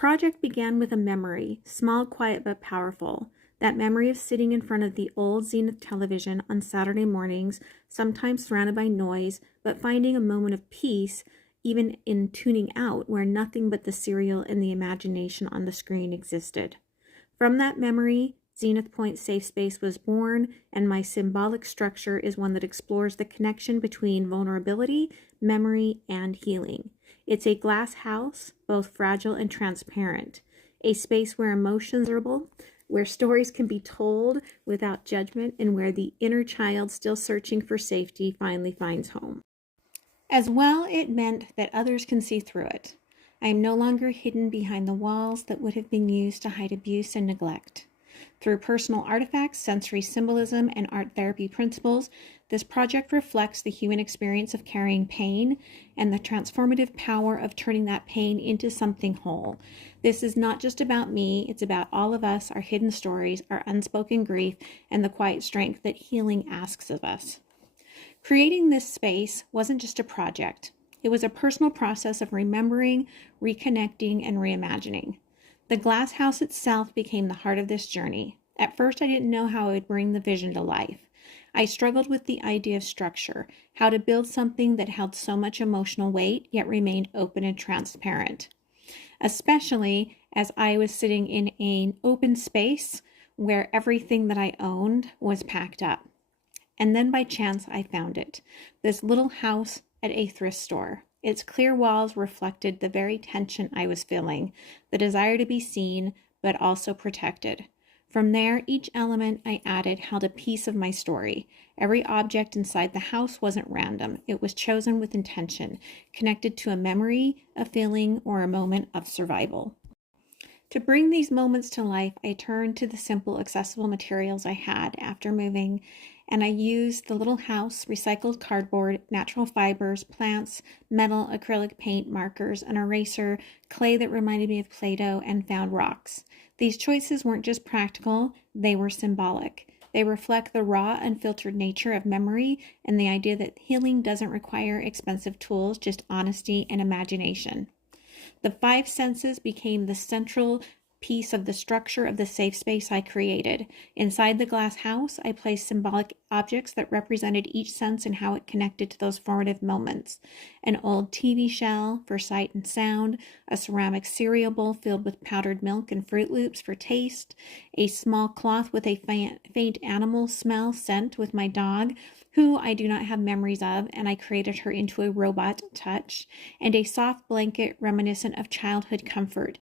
project began with a memory, small, quiet, but powerful. That memory of sitting in front of the old Zenith television on Saturday mornings, sometimes surrounded by noise, but finding a moment of peace, even in tuning out where nothing but the serial and the imagination on the screen existed. From that memory, Zenith Point Safe Space was born, and my symbolic structure is one that explores the connection between vulnerability, memory, and healing. It's a glass house, both fragile and transparent, a space where emotions are visible, where stories can be told without judgment, and where the inner child still searching for safety finally finds home. As well, it meant that others can see through it. I am no longer hidden behind the walls that would have been used to hide abuse and neglect. Through personal artifacts, sensory symbolism, and art therapy principles, this project reflects the human experience of carrying pain and the transformative power of turning that pain into something whole. This is not just about me, it's about all of us, our hidden stories, our unspoken grief, and the quiet strength that healing asks of us. Creating this space wasn't just a project. It was a personal process of remembering, reconnecting, and reimagining. The glass house itself became the heart of this journey. At first, I didn't know how I would bring the vision to life. I struggled with the idea of structure, how to build something that held so much emotional weight, yet remained open and transparent. Especially as I was sitting in an open space where everything that I owned was packed up. And then by chance, I found it. This little house at a thrift store. Its clear walls reflected the very tension I was feeling, the desire to be seen, but also protected. From there, each element I added held a piece of my story. Every object inside the house wasn't random. It was chosen with intention, connected to a memory, a feeling, or a moment of survival. To bring these moments to life, I turned to the simple, accessible materials I had after moving, and I used the little house, recycled cardboard, natural fibers, plants, metal, acrylic paint, markers, an eraser, clay that reminded me of Play-Doh, and found rocks. These choices weren't just practical, they were symbolic. They reflect the raw, unfiltered nature of memory and the idea that healing doesn't require expensive tools, just honesty and imagination. The five senses became the central piece of the structure of the safe space I created. Inside the glass house, I placed symbolic objects that represented each sense and how it connected to those formative moments. An old TV shell for sight and sound, a ceramic cereal bowl filled with powdered milk and Fruit Loops for taste, a small cloth with a faint animal smell scent with my dog, who I do not have memories of, and I created her into a robot touch, and a soft blanket reminiscent of childhood comfort.